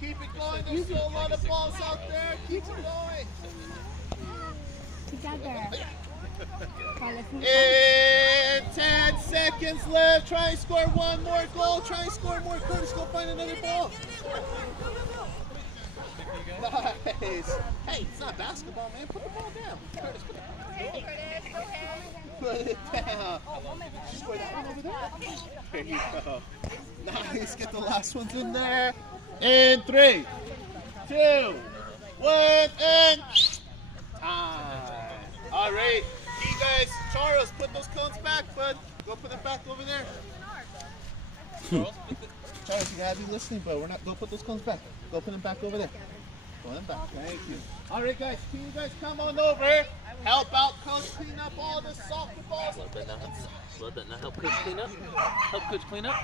Keep it going. There's still a lot of balls out there. Keep it going. Together. And 10 seconds left. Try and score one more goal. Try and score more. Curtis, go find another ball. Nice. Hey, it's not basketball, man. Put the ball down. Curtis, put it down. Score that one over there. There you go. Nice. Get the last ones in there. And 3, 2, 1, and time. All right. You guys, Charles, put those cones back, bud. Go put them back over there. Charles, you gotta be listening, but we're not. Go put those cones back. Go put them back over there. Put them back. Thank you. All right, guys. Can you guys come on over? Help out Coach clean up all the soccer balls. A little bit now. Help Coach clean up. Help Coach clean up.